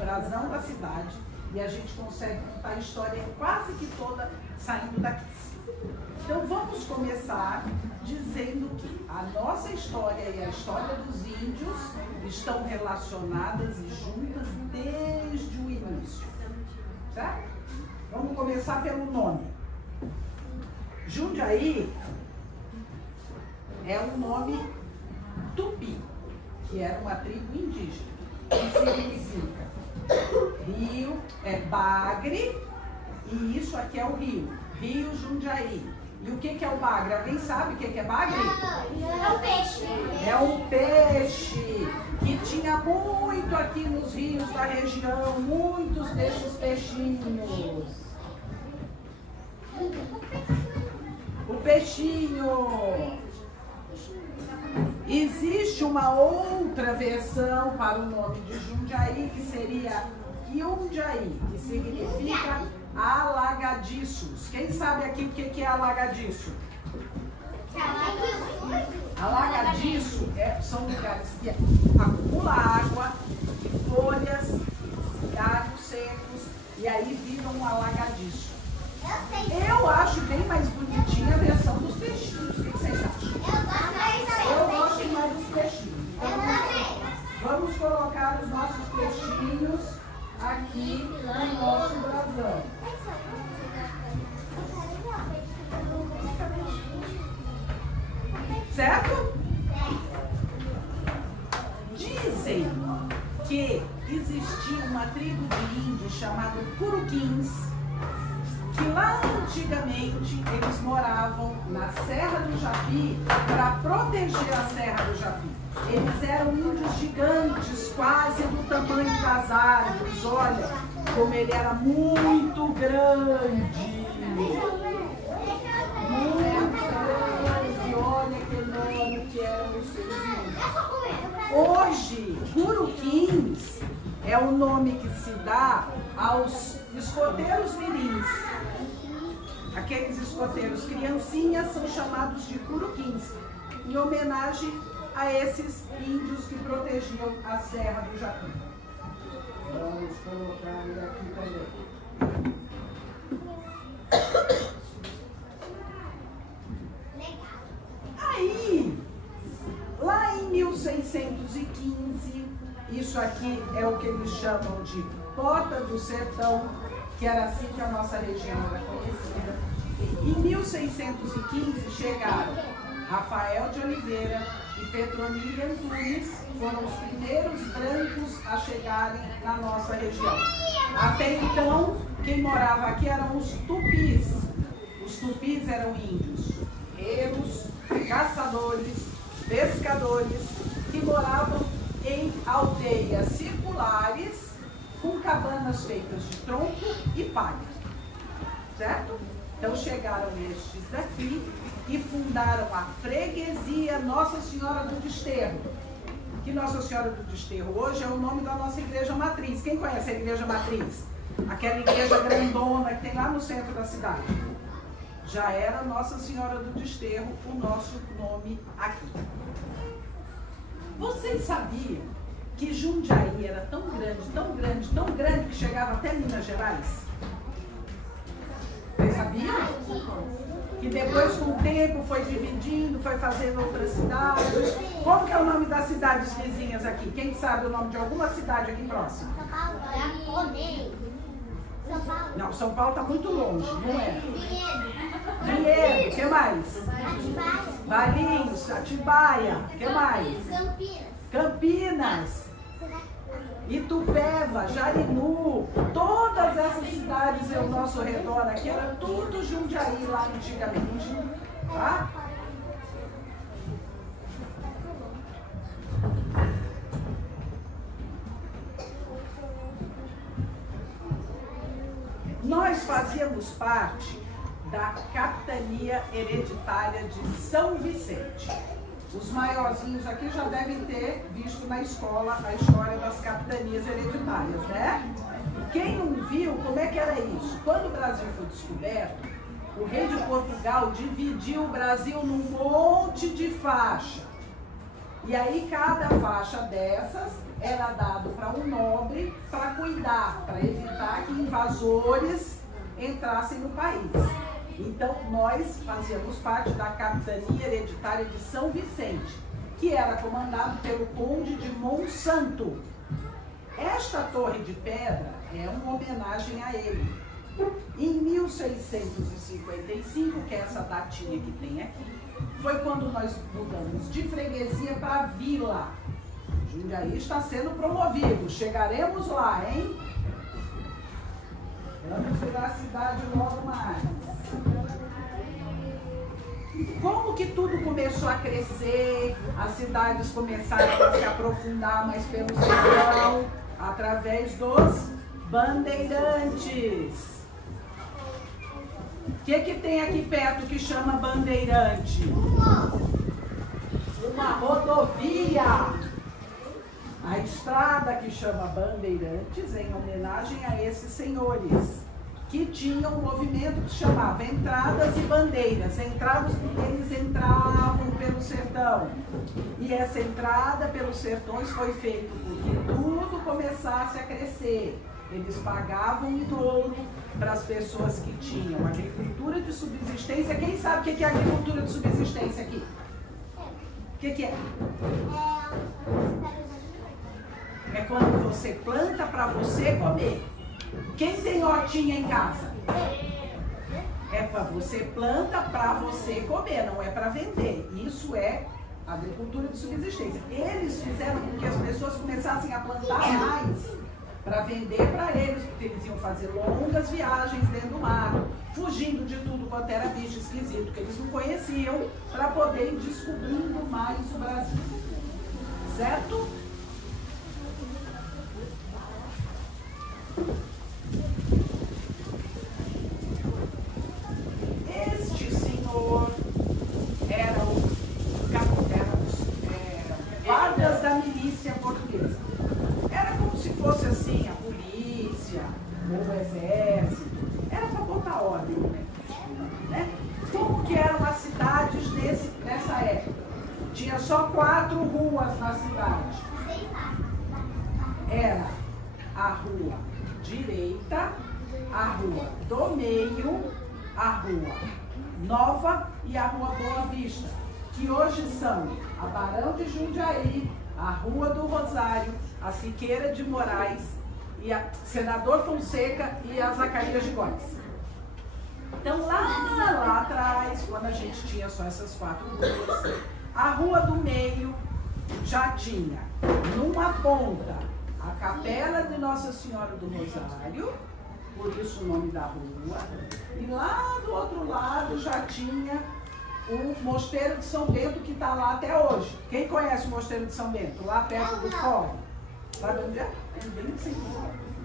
brasão da cidade e a gente consegue contar a história quase que toda saindo daqui. Então vamos começar dizendo que a nossa história e a história dos índios estão relacionadas e juntas desde o início, certo? Vamos começar pelo nome. Jundiaí é um nome tupi, que era uma tribo indígena, que significa rio, é bagre, e isso aqui é o rio, Rio Jundiaí. E o que é o bagre? Alguém sabe o que é bagre? É um peixe. É um peixe que tinha muito aqui nos rios da região, muitos desses peixinhos. O peixinho. Existe uma outra versão para o nome de Jundiaí, que seria Yundiaí, que significa alagadiços. Quem sabe aqui o que é alagadiço? Alagadiço são lugares que acumula água, folhas, galhos secos, e aí viram um alagadiço. Eu acho bem mais bonitinha a versão dos peixinhos. O que vocês acham? Eu gosto mais dos peixinhos. Então, vamos colocar os nossos peixinhos aqui no nosso brasão. Certo? Dizem que existia uma tribo de índios chamada Curuquins, que lá antigamente eles moravam na Serra do Japi para proteger a Serra do Japi. Eles eram índios gigantes, quase do tamanho das árvores. Olha como ele era muito grande. Muito grande. Olha que enorme que eram os seus índios. Hoje, Curuquins é o nome que se dá aos escoteiros mirins. Aqueles escoteiros criancinhas são chamados de Curuquins, em homenagem a esses índios que protegiam a Serra do Japi. Vamos colocar ele aqui também. Aí, lá em 1615, isso aqui é o que eles chamam de Porta do Sertão, que era assim que a nossa região era conhecida. Em 1615 chegaram Rafael de Oliveira e Petronila Antunes, foram os primeiros brancos a chegarem na nossa região. Até então, quem morava aqui eram os tupis. Os tupis eram índios, guerreiros, caçadores, pescadores, que moravam em aldeias circulares, com cabanas feitas de tronco e palha, certo? Então chegaram estes daqui e fundaram a freguesia Nossa Senhora do Desterro. Que Nossa Senhora do Desterro hoje é o nome da nossa igreja matriz. Quem conhece a igreja matriz? Aquela igreja grandona que tem lá no centro da cidade. Já era Nossa Senhora do Desterro o nosso nome aqui. Vocês sabiam que Jundiaí era tão grande, tão grande, tão grande que chegava até Minas Gerais? Vocês sabiam? Que depois, com o tempo, foi dividindo, foi fazendo outras cidades. Como que é o nome das cidades vizinhas aqui? Quem sabe o nome de alguma cidade aqui próxima? Não, São Paulo está muito longe, não é? Vinhedo, o que mais? Valinhos, Atibaia, o que mais? Campinas, Itupeva, Jarinu, todas essas cidades ao nosso redor aqui, era tudo Jundiaí lá antigamente, tá? Nós fazíamos parte da capitania hereditária de São Vicente. Os maiorzinhos aqui já devem ter visto na escola a história das capitanias hereditárias, né? Quem não viu, como é que era isso? Quando o Brasil foi descoberto, o rei de Portugal dividiu o Brasil num monte de faixa. E aí cada faixa dessas era dado para um nobre para cuidar, para evitar que invasores entrassem no país. Então, nós fazíamos parte da capitania hereditária de São Vicente, que era comandado pelo conde de Monsanto. Esta torre de pedra é uma homenagem a ele. Em 1655, que é essa datinha que tem aqui, foi quando nós mudamos de freguesia para vila. Jundiaí está sendo promovido. Chegaremos lá, hein? Vamos virar a cidade logo mais. Como que tudo começou a crescer, as cidades começaram a se aprofundar mais pelo sertão, através dos bandeirantes. O que tem aqui perto que chama bandeirante? Uma rodovia. A estrada que chama Bandeirantes, em homenagem a esses senhores, que tinham um movimento que chamava Entradas e Bandeiras. Entradas porque eles entravam pelo sertão. E essa entrada pelos sertões foi feita porque tudo começasse a crescer. Eles pagavam em ouro para as pessoas que tinham agricultura de subsistência. Quem sabe o que é agricultura de subsistência aqui? O que é? É quando você planta para você comer. Quem tem hortinha em casa? É para você planta para você comer, não é para vender. Isso é agricultura de subsistência. Eles fizeram com que as pessoas começassem a plantar mais para vender para eles, porque eles iam fazer longas viagens dentro do mato, fugindo de tudo quanto era bicho esquisito que eles não conheciam, para poder ir descobrindo mais o Brasil. Certo? Este senhor era o guardas da milícia portuguesa. Era como se fosse assim a polícia, o exército. Era para botar ordem, né? Como que eram as cidades nessa época? Tinha só 4 ruas na cidade. Era a rua direita, a rua do meio, a rua Nova e a rua Boa Vista, que hoje são a Barão de Jundiaí, a Rua do Rosário, a Siqueira de Moraes, e a Senador Fonseca e a Zacarias de Góes. Então lá atrás, quando a gente tinha só essas 4 ruas, a Rua do Meio já tinha numa ponta a Capela de Nossa Senhora do Rosário, por isso o nome da rua, e lá do outro lado já tinha o Mosteiro de São Bento, que está lá até hoje. Quem conhece o Mosteiro de São Bento? Lá perto do Fórum. Sabe onde é? É bem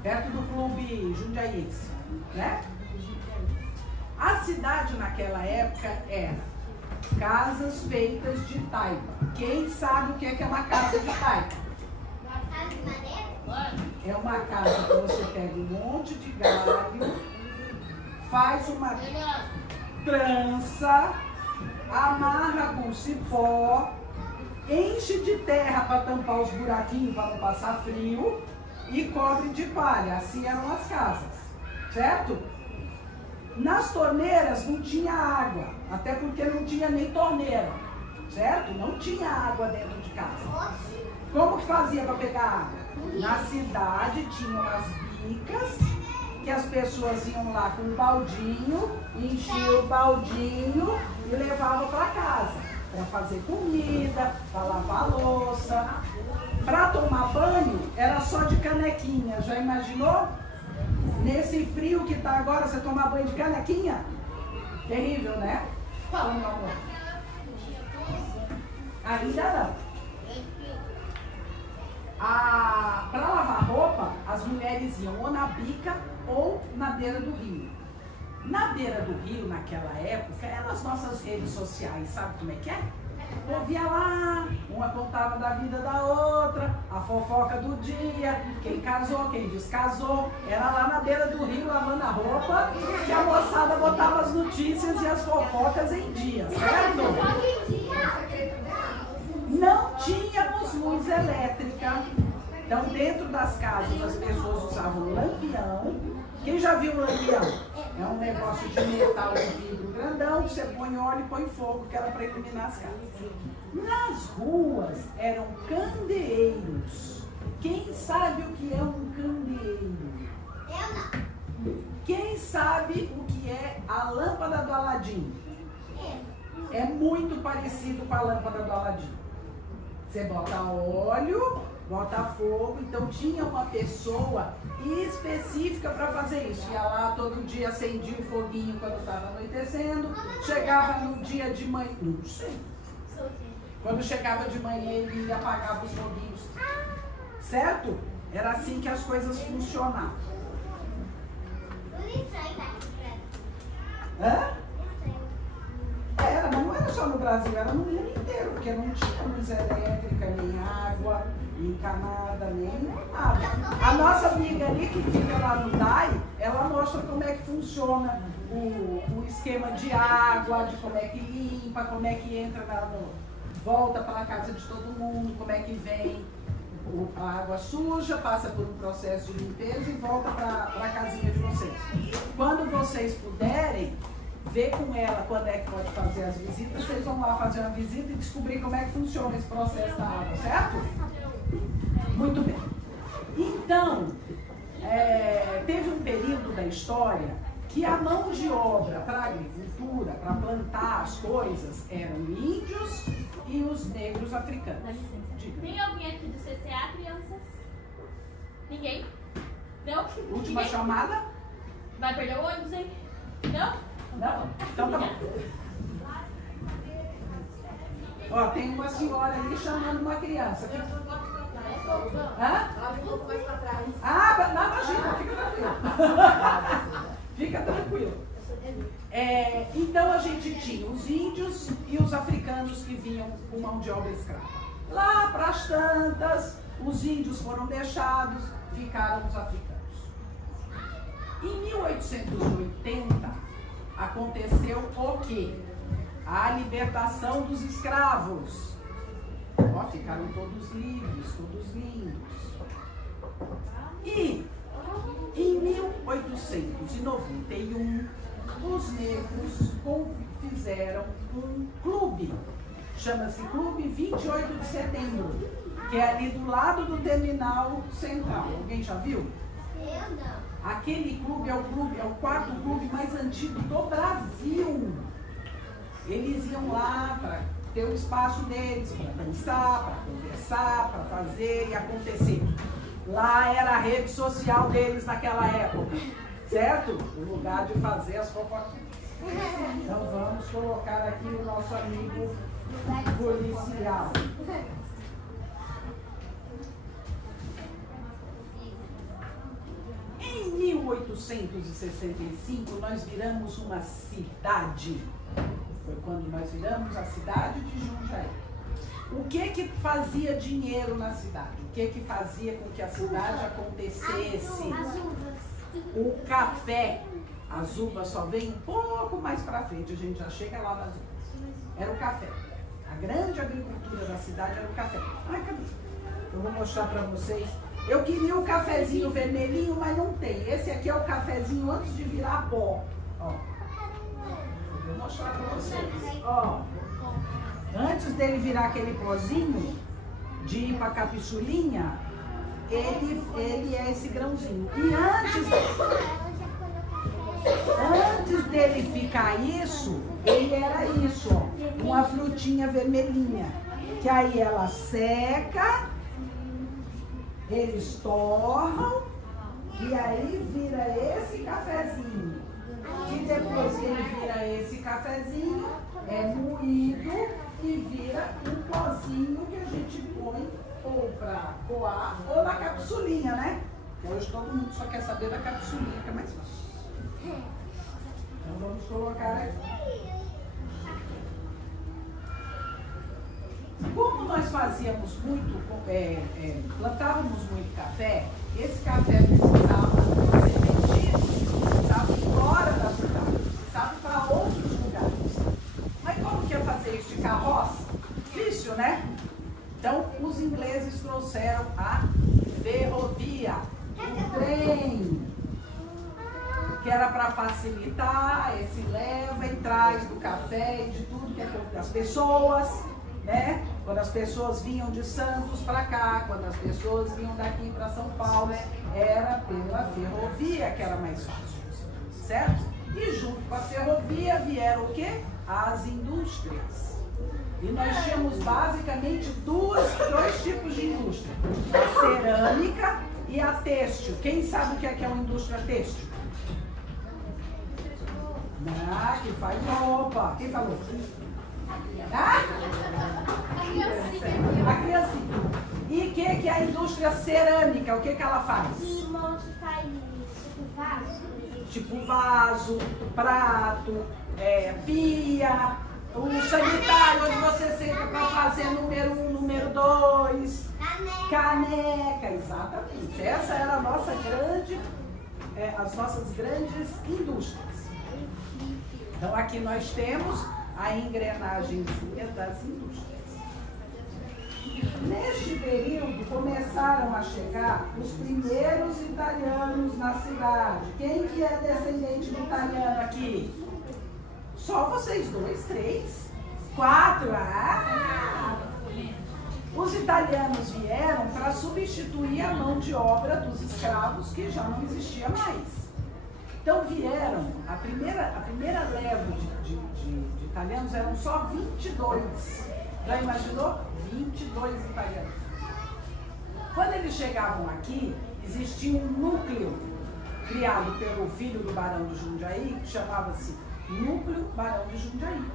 perto do Clube Jundiaiense, né? A cidade naquela época era casas feitas de taipa. Quem sabe o que é uma casa de taipa? Uma casa de madeira? É uma casa que você pega um monte de galho, faz uma trança, amarra com cipó, enche de terra para tampar os buraquinhos para não passar frio e cobre de palha. Assim eram as casas, certo? Nas torneiras não tinha água, até porque não tinha nem torneira, certo? Não tinha água dentro de casa. Como que fazia para pegar água? Na cidade tinham as bicas, que as pessoas iam lá com um baldinho, enchiam o baldinho e levavam para casa, para fazer comida, para lavar louça. Para tomar banho era só de canequinha, já imaginou? Nesse frio que tá agora, você tomar banho de canequinha? Terrível, né? Fala, meu amor. Ainda não. Para lavar roupa, as mulheres iam ou na bica ou na beira do rio. Na beira do rio, naquela época, eram as nossas redes sociais, sabe como é que é? Eu via lá, uma contava da vida da outra, a fofoca do dia, quem casou, quem descasou. Era lá na beira do rio, lavando a roupa, que a moçada botava as notícias e as fofocas em dia, certo? Não tínhamos luz elétrica. Então, dentro das casas, as pessoas usavam lampião. Quem já viu lampião? É um negócio de metal de vidro grandão, que você põe óleo e põe fogo, que era para iluminar as casas. Nas ruas eram candeeiros. Quem sabe o que é um candeeiro? Eu não. Quem sabe o que é a lâmpada do Aladim? É muito parecido com a lâmpada do Aladim. Você bota óleo, bota fogo, então tinha uma pessoa específica para fazer isso. Ia lá todo dia, acendia o foguinho quando estava anoitecendo, chegava no dia de manhã, não sei. Quando chegava de manhã ele apagava os foguinhos. Certo? Era assim que as coisas funcionavam. Hã? Era, mas não era só no Brasil, era no mundo inteiro, porque não tinha luz elétrica, nem água encanada, nem nada. A nossa amiga ali que fica lá no DAI, ela mostra como é que funciona o esquema de água, de como é que limpa, como é que entra volta para a casa de todo mundo, como é que vem a água suja, passa por um processo de limpeza e volta para a casinha de vocês. Quando vocês puderem, ver com ela quando é que pode fazer as visitas, vocês vão lá fazer uma visita e descobrir como é que funciona esse processo da água, certo? Muito bem. Então, teve um período da história que a mão de obra para a agricultura, para plantar as coisas, eram índios e os negros africanos. Tem alguém aqui do CCA, crianças? Ninguém? Não? Última Ninguém? chamada? Vai perder o ônibus, hein? Não? Não? Então tá bom. Ó, tem uma senhora ali chamando uma criança. Hã? Ah, não, imagina, fica tranquilo. Fica tranquilo. Então a gente tinha os índios e os africanos que vinham com mão de obra escrava. Lá para as tantas, os índios foram deixados, ficaram os africanos. Em 1880, aconteceu o quê? A libertação dos escravos. Ó, ficaram todos livres, todos lindos. E em 1891, os negros fizeram um clube, chama-se Clube 28 de Setembro, que é ali do lado do Terminal Central. Alguém já viu? Eu não. Aquele clube é o quarto clube mais antigo do Brasil. Eles iam lá para ter o espaço deles, para dançar, para conversar, para fazer e acontecer. Lá era a rede social deles naquela época, certo? O lugar de fazer as fofoquinhas. Então vamos colocar aqui o nosso amigo policial. Em 1865 nós viramos uma cidade. Foi quando nós viramos a cidade de Jundiaí. O que fazia dinheiro na cidade? O que fazia com que a cidade acontecesse? As uvas. O café. As uvas só vêm um pouco mais para frente, a gente já chega lá nas uvas. Era o café. A grande agricultura da cidade era o café. Ai, cadê? Eu vou mostrar para vocês. Eu queria o cafezinho vermelhinho, mas não tem. Esse aqui é o cafezinho antes de virar pó. Ó. Vou mostrar para vocês. Ó. Antes dele virar aquele pozinho, de ir para a capsulinha, ele é esse grãozinho. E antes dele ficar isso, ele era isso, ó, uma frutinha vermelhinha. Que aí ela seca, eles torram, e aí vira esse cafezinho. E depois que ele vira esse cafezinho, é moído e vira um pozinho que a gente põe ou para coar ou na capsulinha, né? Hoje todo mundo só quer saber da capsulinha, que é mais fácil. Então vamos colocar aqui. Como nós fazíamos muito, plantávamos muito café, esse café precisava ser vendido, precisava ir fora da cidade, precisava ir para outros lugares. Mas como que ia fazer isso de carroça? Difícil, né? Então os ingleses trouxeram a que era para facilitar esse leva e traz do café e de tudo que é as pessoas, né? Quando as pessoas vinham de Santos para cá, quando as pessoas vinham daqui para São Paulo, era pela ferrovia que era mais fácil, certo? E junto com a ferrovia vieram o quê? As indústrias. E nós tínhamos basicamente dois tipos de indústria: a cerâmica e a têxtil. Quem sabe o que é uma indústria têxtil? Ah, que faz roupa. Quem falou? Ah? A criancinha. E o que é a indústria cerâmica? O que ela faz? Que monte faz tipo vaso? Tipo vaso, prato, pia, o sanitário onde você senta para fazer número 1, número 2, caneca, exatamente. Essa era a nossa as nossas grandes indústrias. Então aqui nós temos a engrenagemzinha das indústrias. Neste período começaram a chegar os primeiros italianos na cidade. Quem que é descendente de italiano aqui? Só vocês 2, 3, 4. Os italianos vieram para substituir a mão de obra dos escravos que já não existia mais. Então vieram, a primeira leva de italianos eram só 22. Já imaginou? 22 italianos. Quando eles chegavam aqui, existia um núcleo criado pelo filho do Barão de Jundiaí, que chamava-se Núcleo Barão de Jundiaí,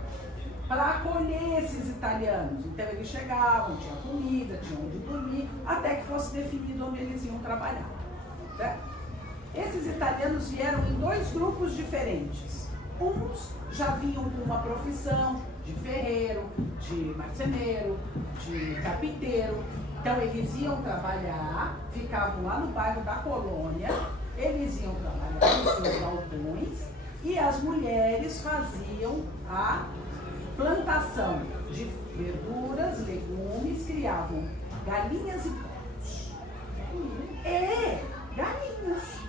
para acolher esses italianos. Então eles chegavam, tinha comida, tinha onde dormir, até que fosse definido onde eles iam trabalhar. Certo? Esses italianos vieram em 2 grupos diferentes. Uns já vinham com uma profissão de ferreiro, de marceneiro, de carpinteiro. Então eles iam trabalhar, ficavam lá no bairro da Colônia, eles iam trabalhar nos seus galpões e as mulheres faziam a plantação de verduras, legumes, criavam galinhas e porcos. Galinhas.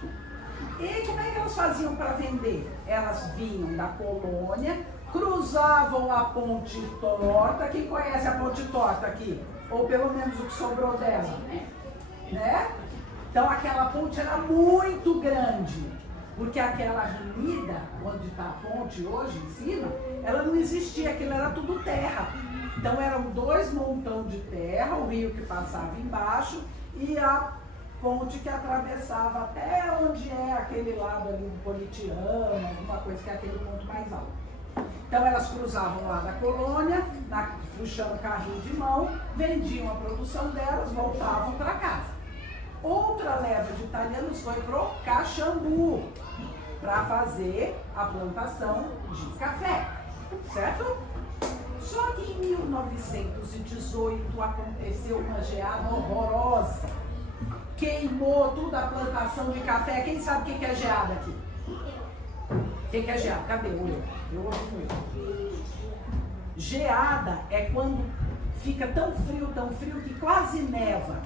E como é que elas faziam para vender? Elas vinham da colônia, cruzavam a ponte torta. Quem conhece a ponte torta aqui? Ou pelo menos o que sobrou dela? Né? Então aquela ponte era muito grande, porque aquela avenida, onde está a ponte hoje em cima, ela não existia, aquilo era tudo terra. Então eram 2 montões de terra, o rio que passava embaixo e a ponte que atravessava até onde é aquele lado ali do Politiano, alguma coisa que é aquele ponto mais alto. Então elas cruzavam lá da colônia, puxando carrinho de mão, vendiam a produção delas, voltavam para casa. Outra leva de italianos foi para o Caxambu, para fazer a plantação de café, certo? Só que em 1918 aconteceu uma geada horrorosa. Queimou toda a plantação de café. Quem sabe o que é geada aqui? O que é geada? Cadê o eu? Eu ouvi muito. Geada é quando fica tão frio que quase neva.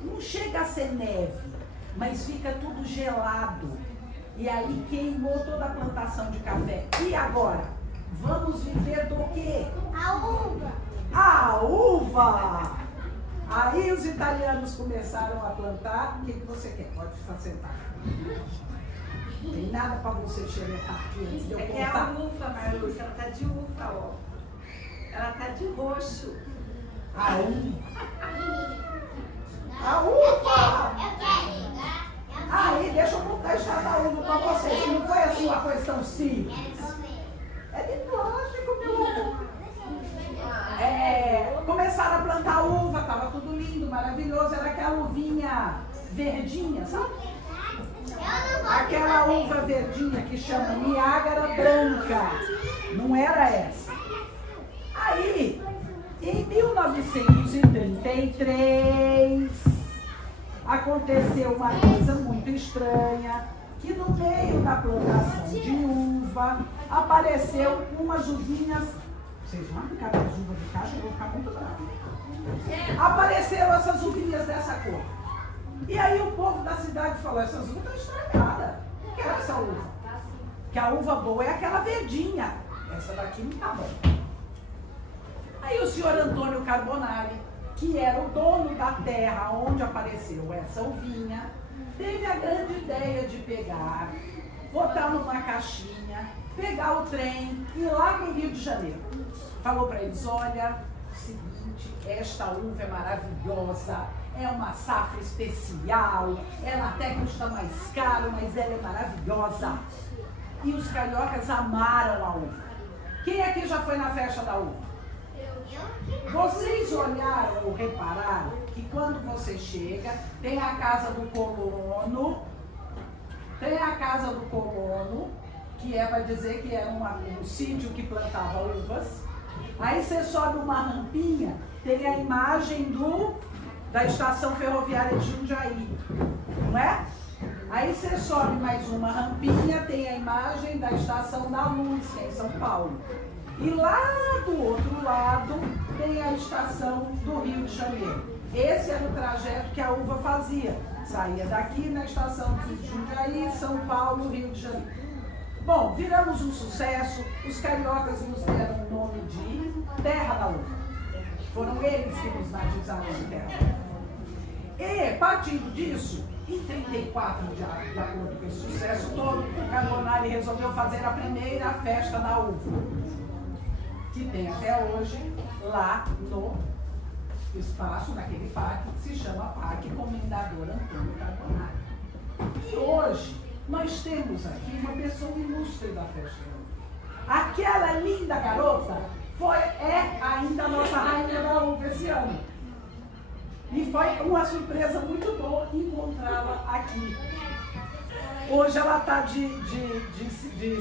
Não chega a ser neve, mas fica tudo gelado. E aí queimou toda a plantação de café. E agora? Vamos viver do quê? A uva. A uva! Aí os italianos começaram a plantar. O que você quer? Pode ficar sentado. Não tem nada para você xeretar aqui antes de eu contar. É a uva, Marluce, ela tá de uva, ó. Ela tá de roxo. A uva! A uva! Eu quero. Aí, deixa eu contar a história da uva para vocês. Não foi assim uma coisa tão simples. É de plástico, meu amor. Começaram a plantar uva, estava tudo lindo, maravilhoso. Era aquela uvinha verdinha, sabe? Aquela uva verdinha que chama Niágara Branca. Não era essa. Aí, em 1933, aconteceu uma coisa muito estranha, que no meio da plantação de uva apareceu umas uvinhas. Vocês vão ficar com as uvas de caixa, eu vou ficar muito bravo. Apareceram essas uvinhas dessa cor. E aí o povo da cidade falou: essas uvas estão estragadas. Não quero essa uva. Que a uva boa é aquela verdinha. Essa daqui não tá bom. Aí o senhor Antônio Carbonari, que era o dono da terra onde apareceu essa uvinha, teve a grande ideia de pegar, botar numa caixinha, pegar o trem e ir lá para o Rio de Janeiro. Falou para eles, olha, o seguinte, esta uva é maravilhosa, é uma safra especial, ela até custa mais caro, mas ela é maravilhosa. E os cariocas amaram a uva. Quem aqui já foi na festa da uva? Vocês olharam ou repararam que quando você chega, tem a casa do colono, que é para dizer que era um sítio que plantava uvas. Aí você sobe uma rampinha, tem a imagem da estação ferroviária de Jundiaí, não é? Aí você sobe mais uma rampinha, tem a imagem da Estação da Luz, que é em São Paulo. E lá do outro lado tem a estação do Rio de Janeiro. Esse era o trajeto que a uva fazia. Saía daqui na estação de Jundiaí, São Paulo, Rio de Janeiro. Bom, viramos um sucesso, os cariocas nos deram o nome de Terra da Uva. Foram eles que nos batizaram de Terra da Uva. E, partindo disso, em 34, de acordo com esse sucesso todo, o Carbonari resolveu fazer a primeira festa da uva, que tem até hoje lá no espaço, naquele parque, que se chama Parque Comendador Antônio Carbonari. E hoje nós temos aqui uma pessoa ilustre da festa da uva. Aquela linda garota é ainda a nossa rainha da uva esse ano. E foi uma surpresa muito boa encontrá-la aqui. Hoje ela está de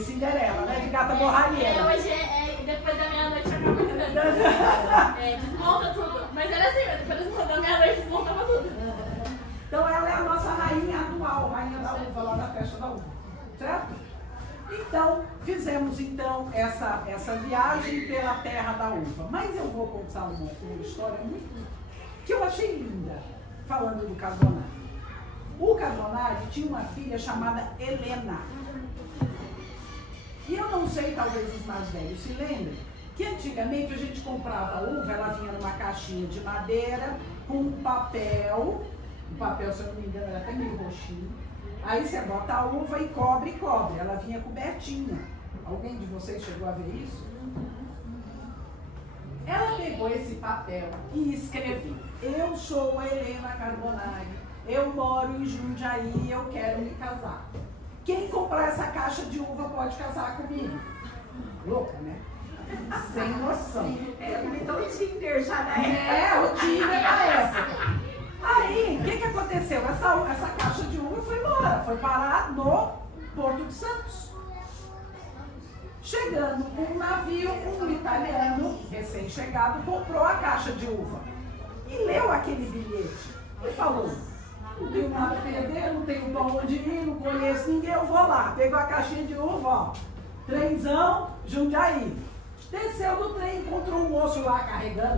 Cinderela, né? De gata borralheira. Hoje depois da meia-noite acaba tudo. Desmonta tudo. Mas era assim, depois da meia-noite desmontava tudo. Então ela é a nossa rainha atual, rainha da uva, lá da festa da uva. Certo? Então, fizemos essa viagem pela terra da uva. Mas eu vou contar uma história que eu achei linda, falando do Carbonari. O Carbonari tinha uma filha chamada Helena. E eu não sei, talvez os mais velhos se lembrem, que antigamente a gente comprava a uva, ela vinha numa caixinha de madeira, com um papel, o papel, se eu não me engano, era até meio roxinho. Aí você bota a uva e cobre, ela vinha cobertinha. Alguém de vocês chegou a ver isso? Ela pegou esse papel e escreveu: eu sou a Helena Carbonari, eu moro em Jundiaí e eu quero me casar. Quem comprar essa caixa de uva pode casar comigo. Louca, né? Sem noção. Então o Tinder já na época. O Tinder na época. Aí, o que aconteceu? Essa caixa de uva foi embora, foi parar no Porto de Santos. Chegando um navio, um italiano recém-chegado comprou a caixa de uva e leu aquele bilhete e falou: não tenho nada a perder, não tenho pão onde ir, não conheço ninguém, eu vou lá. Pegou a caixinha de uva, ó, trenzão, Jundiaí. Desceu do trem, encontrou um moço lá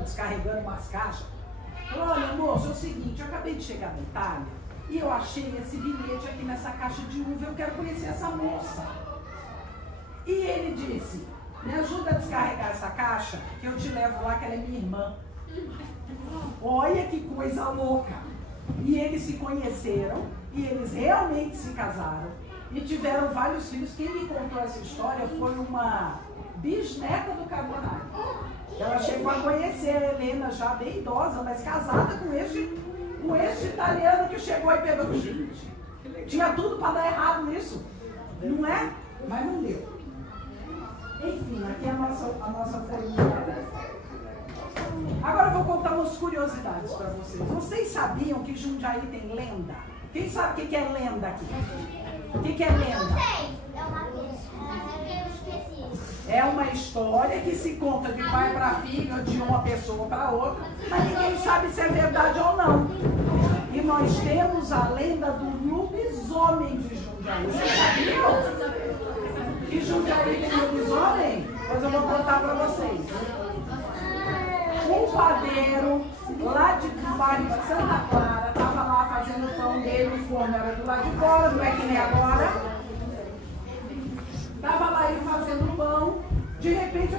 descarregando umas caixas. Falou: olha, moço, é o seguinte, eu acabei de chegar da Itália e eu achei esse bilhete aqui nessa caixa de uva, eu quero conhecer essa moça. E ele disse: me ajuda a descarregar essa caixa, que eu te levo lá, que ela é minha irmã. Olha que coisa louca! E eles se conheceram, e eles realmente se casaram, e tiveram vários filhos. Quem me contou essa história foi uma bisneta do Carbonari. Ela chegou a conhecer a Helena já bem idosa, mas casada com este italiano que chegou e pegou. Gente, tinha tudo para dar errado nisso, não é? Mas não deu. Enfim, aqui é a nossa folhinha. Agora eu vou contar umas curiosidades para vocês. Vocês sabiam que Jundiaí tem lenda? Quem sabe o que é lenda aqui? O que é lenda? É uma história que se conta de pai para filho, ou de uma pessoa para outra, mas ninguém sabe se é verdade ou não. E nós temos a lenda do lobisomem de Jundiaí. Vocês sabiam? Que Jundiaí tem lobisomem? Pois eu vou contar para vocês. Um padeiro lá de bairro de Santa Clara estava lá fazendo o pão dele, o forno era do lado de fora, não é que nem agora. Tá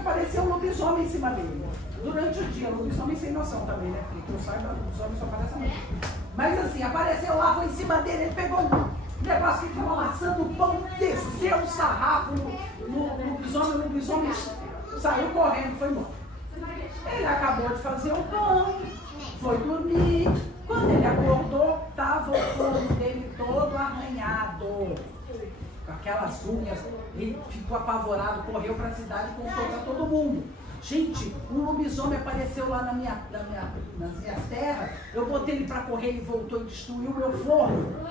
apareceu um lobisomem em cima dele. Durante o dia, lobisomem sem noção também, né? Porque eu saiba, lobisomem só aparece à noite. Mas assim, apareceu lá, foi em cima dele, ele pegou um negócio que estava amassando o pão, desceu o sarrafo no lobisomem saiu correndo, foi embora. Ele acabou de fazer o pão, foi dormir. Quando ele acordou, estava o corpo dele todo arranhado, com aquelas unhas. Ele ficou apavorado, correu para a cidade e contou para todo mundo. Gente, um lobisomem apareceu lá nas minhas terras, eu botei ele para correr, ele voltou e destruiu o meu forno.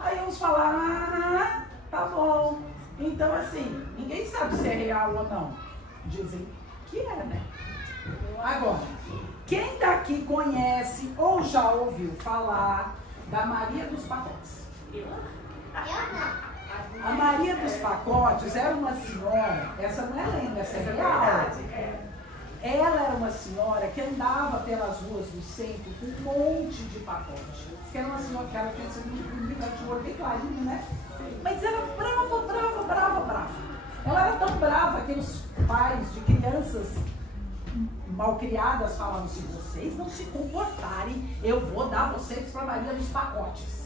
Aí uns falaram, tá bom. Então assim, ninguém sabe se é real ou não. Dizem que é, né? Agora, quem daqui conhece ou já ouviu falar da Maria dos Pacotes? Eu não. A Maria dos Pacotes era uma senhora, essa não é lenda, essa é real. Ela era uma senhora que andava pelas ruas do centro com um monte de pacotes. Que era uma senhora que ela tinha sido muito bonita, ela tinha um olho bem clarinho, né? Mas era brava. Ela era tão brava que os pais de crianças malcriadas falavam: se vocês não se comportarem, eu vou dar vocês para Maria dos Pacotes.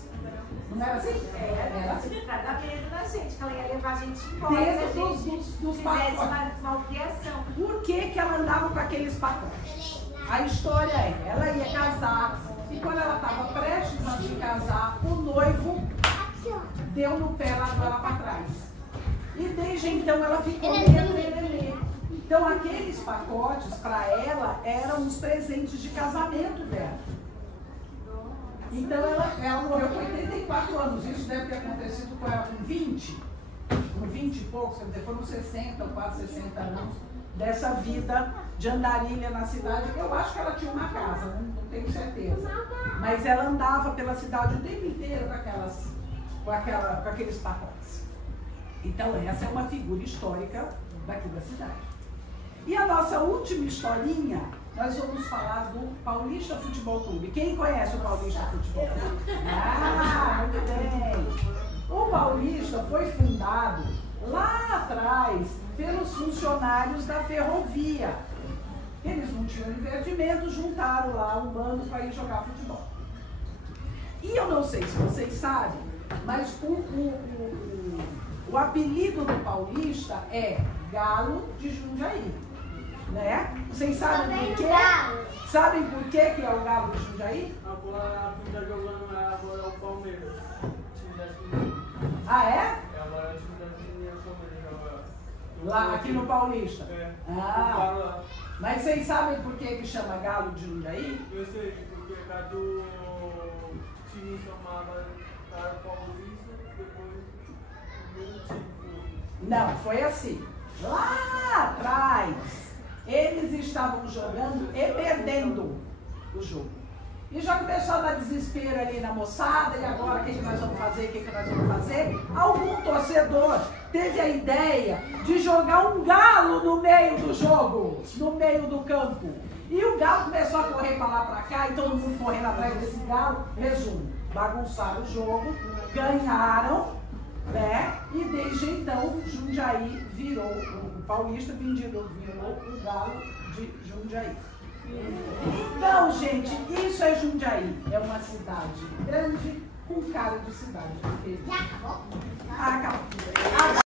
Não era assim? Era assim. Pra dar medo da gente, que ela ia levar a gente embora. Dentro dos pacotes. Uma malcriação. Por que ela andava com aqueles pacotes? A história é, ela ia casar e quando ela estava prestes a se casar, o noivo deu no pé, largou ela para trás. E desde então ela ficou meio. Então aqueles pacotes para ela eram os presentes de casamento dela. Então ela morreu com 84 anos. Isso deve ter acontecido com ela com 20 e poucos, quer dizer, foram 60 ou quase 60 anos dessa vida de andarilha na cidade. Eu acho que ela tinha uma casa, não tenho certeza. Mas ela andava pela cidade o tempo inteiro com aqueles pacotes. Então essa é uma figura histórica daqui da cidade. E a nossa última historinha, nós vamos falar do Paulista Futebol Clube. Quem conhece o Paulista Futebol Clube? Ah, muito bem. O Paulista foi fundado lá atrás pelos funcionários da ferrovia. Eles não tinham investimento, juntaram lá um bando para ir jogar futebol. E eu não sei se vocês sabem, mas o apelido do Paulista é Galo de Jundiaí. Né? Vocês sabem por quê? Sabem por quê que é o Galo de Jundiaí? Agora quem está jogando agora é o Palmeiras. Ah, é? Agora o time da Mineira é o Palmeiras. Lá aqui no Paulista. É. Ah, mas vocês sabem por que chama Galo de Jundiaí? Eu sei, porque cada do time chamava Galo Paulista, depois o primeiro time. Não, foi assim. Lá atrás, eles estavam jogando e perdendo o jogo. E já começou a dar desespero ali na moçada, e agora o que nós vamos fazer, o que nós vamos fazer? Algum torcedor teve a ideia de jogar um galo no meio do jogo, no meio do campo. E o galo começou a correr para lá, para cá, e todo mundo correndo atrás desse galo. Resumo, bagunçaram o jogo, ganharam, né? E desde então, Jundiaí virou, o Paulista virou o Galo de Jundiaí. Então, gente, isso é Jundiaí. É uma cidade grande com cara de cidade. Já acabou? Acabou.